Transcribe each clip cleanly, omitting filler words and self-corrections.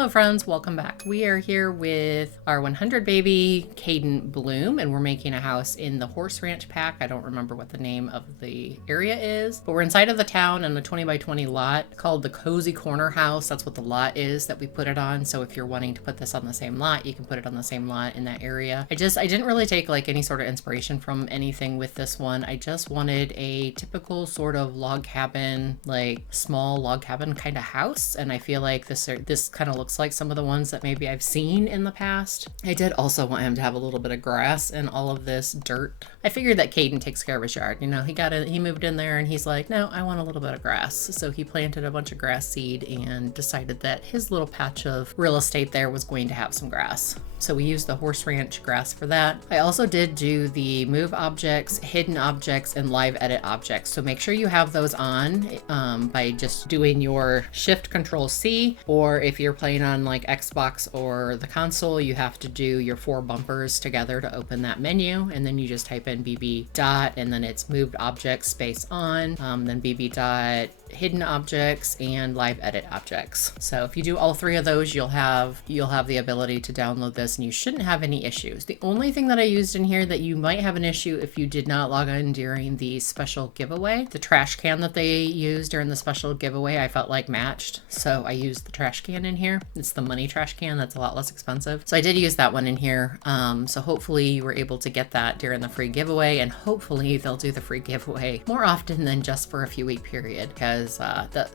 Hello friends, welcome back. We are here with our 100 baby Caiden Bloom, and we're making a house in the Horseranch Pack. I don't remember what the name of the area is, but we're inside of the town in a 20 by 20 lot called the Cozy Corner House. That's what the lot is that we put it on. So if you're wanting to put this on the same lot, you can put it on the same lot in that area. I didn't really take like any sort of inspiration from anything with this one. I just wanted a typical sort of log cabin, like small log cabin kind of house. And I feel like this kind of looks like some of the ones that maybe I've seen in the past. I did also want him to have a little bit of grass and all of this dirt. I figured that Caiden takes care of his yard. You know, he moved in there and he's like, no, I want a little bit of grass. So he planted a bunch of grass seed and decided that his little patch of real estate there was going to have some grass. So we used the horse ranch grass for that. I also did do the move objects, hidden objects, and live edit objects. So make sure you have those on by just doing your Shift Control C, or if you're playing on like Xbox or the console, you have to do your 4 bumpers together to open that menu, and then you just type in BB dot and then it's moved objects space on, then BB dot hidden objects and live edit objects. So if you do all 3 of those, you'll have the ability to download this and you shouldn't have any issues. The only thing that I used in here that you might have an issue if you did not log in during the special giveaway, the trash can that they used during the special giveaway, I felt like matched. So I used the trash can in here. It's the money trash can that's a lot less expensive. So I did use that one in here. So hopefully you were able to get that during the free giveaway, and hopefully they'll do the free giveaway more often than just for a few week period, because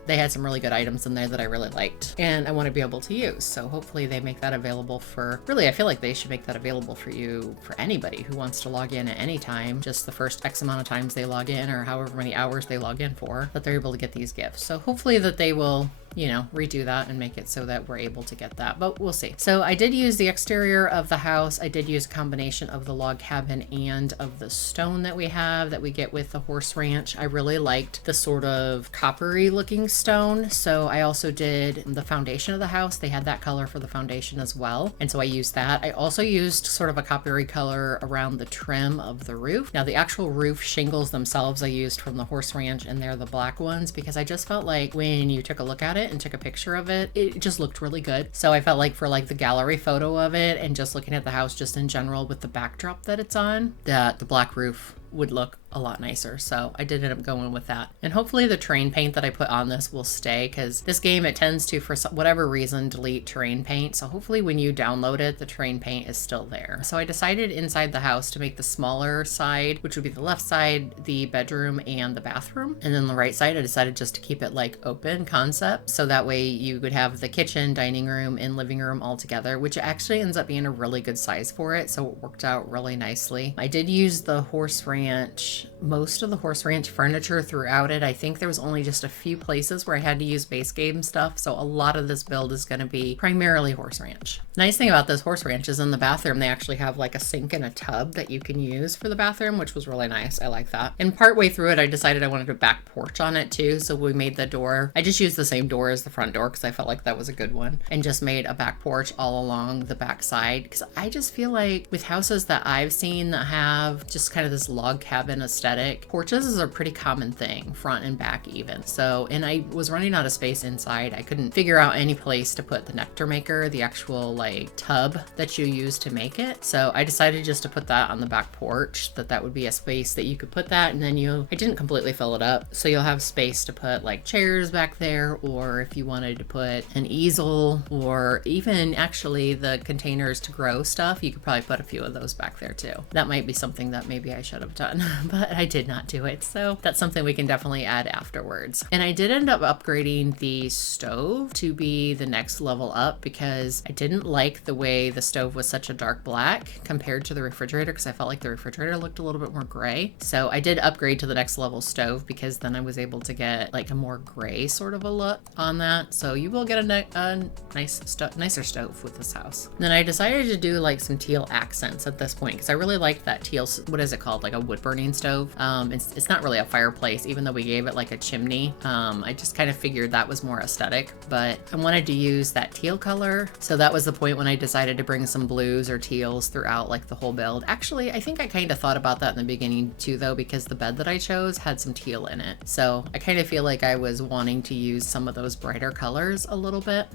they had some really good items in there that I really liked and I want to be able to use. So hopefully they make that available for, really I feel like they should make that available for you, for anybody who wants to log in at any time, just the first X amount of times they log in or however many hours they log in for, that they're able to get these gifts. So hopefully that they will, you know, redo that and make it so that we're able to get that, but we'll see. So I did use the exterior of the house. I did use a combination of the log cabin and of the stone that we have that we get with the horse ranch. I really liked the sort of coppery looking stone. So I also did the foundation of the house. They had that color for the foundation as well. And so I used that. I also used sort of a coppery color around the trim of the roof. Now the actual roof shingles themselves I used from the horse ranch, and they're the black ones because I just felt like when you took a look at it and took a picture of it, it just looked really good. So I felt like for like the gallery photo of it and just looking at the house just in general with the backdrop that it's on, that the black roof would look a lot nicer. So I did end up going with that. And hopefully the terrain paint that I put on this will stay, because this game, it tends to, for whatever reason, delete terrain paint. So hopefully when you download it, the terrain paint is still there. So I decided inside the house to make the smaller side, which would be the left side, the bedroom and the bathroom. And then the right side, I decided just to keep it like open concept. So that way you would have the kitchen, dining room, and living room all together, which actually ends up being a really good size for it. So it worked out really nicely. I did use the horse ranch, most of the horse ranch furniture throughout it. I think there was only just a few places where I had to use base game stuff. So a lot of this build is going to be primarily horse ranch. Nice thing about this horse ranch is in the bathroom, they actually have like a sink and a tub that you can use for the bathroom, which was really nice. I like that. And partway through it, I decided I wanted a back porch on it too. So we made the door. I just used the same door as the front door because I felt like that was a good one, and just made a back porch all along the back side. Because I just feel like with houses that I've seen that have just kind of this log cabin aesthetic, porches is a pretty common thing, front and back even. So, and I was running out of space inside. I couldn't figure out any place to put the Nectar Maker, the actual like tub that you use to make it. So I decided just to put that on the back porch, that would be a space that you could put that, and then I didn't completely fill it up. So you'll have space to put like chairs back there, or if you wanted to put an easel, or even actually the containers to grow stuff, you could probably put a few of those back there too. That might be something that maybe I should have done, but I did not do it. So that's something we can definitely add afterwards. And I did end up upgrading the stove to be the next level up, because I didn't like the way the stove was such a dark black compared to the refrigerator, because I felt like the refrigerator looked a little bit more gray. So I did upgrade to the next level stove, because then I was able to get like a more gray sort of a look on that. So you will get a nicer stove with this house. And then I decided to do like some teal accents at this point, because I really liked that teal, what is it called? Like a wood burning stove. It's not really a fireplace, even though we gave it like a chimney. I just kind of figured that was more aesthetic, but I wanted to use that teal color. So that was the point when I decided to bring some blues or teals throughout like the whole build. Actually, I think I kind of thought about that in the beginning too, though, because the bed that I chose had some teal in it. So I kind of feel like I was wanting to use some of those brighter colors a little bit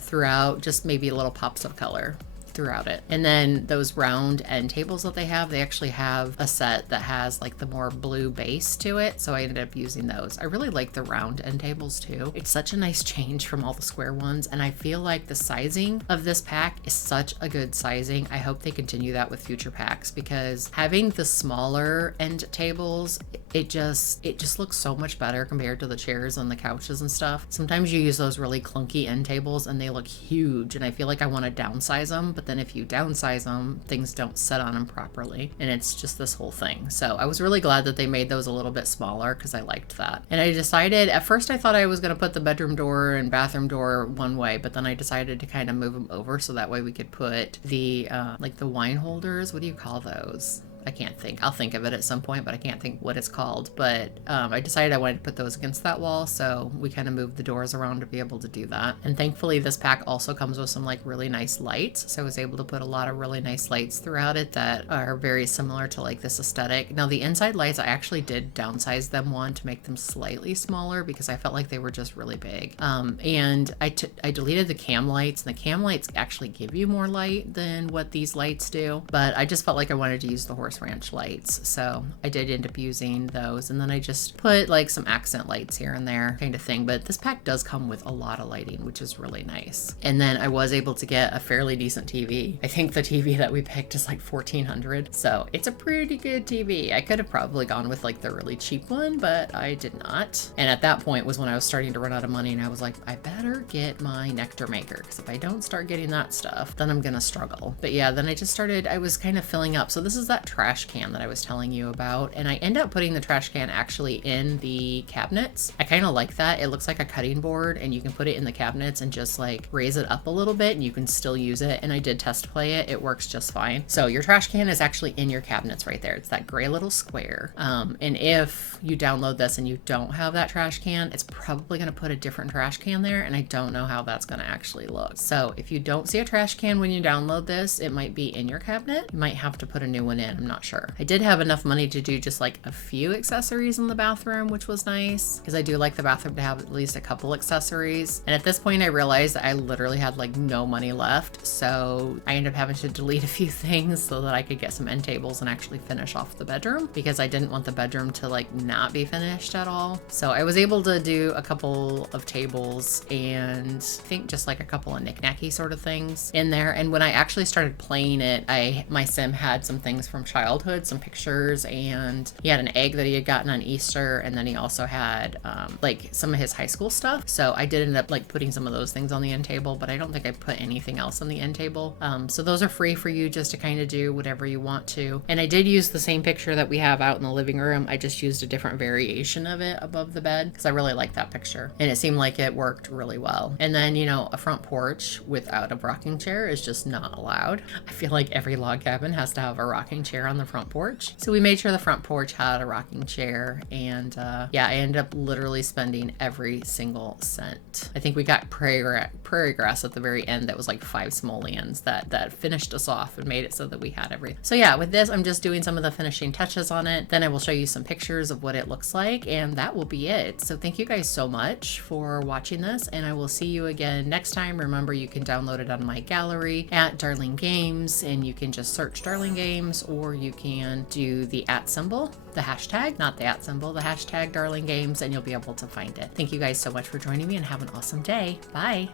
throughout, just maybe little pops of color throughout it. And then those round end tables that they actually have a set that has like the more blue base to it, so I ended up using those. I really like the round end tables too. It's such a nice change from all the square ones, and I feel like the sizing of this pack is such a good sizing. I hope they continue that with future packs, because having the smaller end tables, it just looks so much better compared to the chairs and the couches and stuff. Sometimes you use those really clunky end tables and they look huge, and I feel like I want to downsize them, but then if you downsize them, things don't sit on them properly, and it's just this whole thing. So I was really glad that they made those a little bit smaller, because I liked that. And I decided, at first I thought I was going to put the bedroom door and bathroom door one way, but then I decided to kind of move them over so that way we could put the like the wine holders. What do you call those? I can't think. I'll think of it at some point, but I can't think what it's called. But I decided I wanted to put those against that wall, so we kind of moved the doors around to be able to do that. And thankfully this pack also comes with some like really nice lights, so I was able to put a lot of really nice lights throughout it that are very similar to like this aesthetic. Now the inside lights, I actually did downsize them one to make them slightly smaller because I felt like they were just really big. And I deleted the cam lights, and the cam lights actually give you more light than what these lights do, but I just felt like I wanted to use the Horseranch lights, so I did end up using those. And then I just put like some accent lights here and there kind of thing, but this pack does come with a lot of lighting, which is really nice. And then I was able to get a fairly decent TV. I think the TV that we picked is like $1,400, so it's a pretty good TV. I could have probably gone with like the really cheap one, but I did not. And at that point was when I was starting to run out of money, and I was like, I better get my Nectar Maker, because if I don't start getting that stuff, then I'm gonna struggle. But yeah, then I was kind of filling up. So this is that trash can that I was telling you about, and I end up putting the trash can actually in the cabinets. I kind of like that. It looks like a cutting board, and you can put it in the cabinets and just like raise it up a little bit, and you can still use it. And I did test play it. It works just fine. So your trash can is actually in your cabinets right there. It's that gray little square. And if you download this and you don't have that trash can, it's probably going to put a different trash can there, and I don't know how that's going to actually look. So if you don't see a trash can when you download this, it might be in your cabinet. You might have to put a new one in. I'm not sure. I did have enough money to do just like a few accessories in the bathroom, which was nice, because I do like the bathroom to have at least a couple accessories. And at this point I realized that I literally had like no money left, so I ended up having to delete a few things so that I could get some end tables and actually finish off the bedroom, because I didn't want the bedroom to like not be finished at all. So I was able to do a couple of tables and I think just like a couple of knick-knacky sort of things in there. And when I actually started playing it, my sim had some things from childhood, some pictures, and he had an egg that he had gotten on Easter, and then he also had like some of his high school stuff. So I did end up like putting some of those things on the end table, but I don't think I put anything else on the end table. So those are free for you just to kind of do whatever you want to. And I did use the same picture that we have out in the living room. I just used a different variation of it above the bed because I really like that picture, and it seemed like it worked really well. And then, you know, a front porch without a rocking chair is just not allowed. I feel like every log cabin has to have a rocking chair on the front porch. So we made sure the front porch had a rocking chair, and yeah, I ended up literally spending every single cent. I think we got prairie grass at the very end that was like 5 simoleons that finished us off and made it so that we had everything. So yeah, with this, I'm just doing some of the finishing touches on it. Then I will show you some pictures of what it looks like, and that will be it. So thank you guys so much for watching this, and I will see you again next time. Remember, you can download it on my gallery at Darling Games, and you can just search Darling Games, or you can do the @ symbol, the hashtag, not the @ symbol, the hashtag Darling Games, and you'll be able to find it. Thank you guys so much for joining me, and have an awesome day. Bye.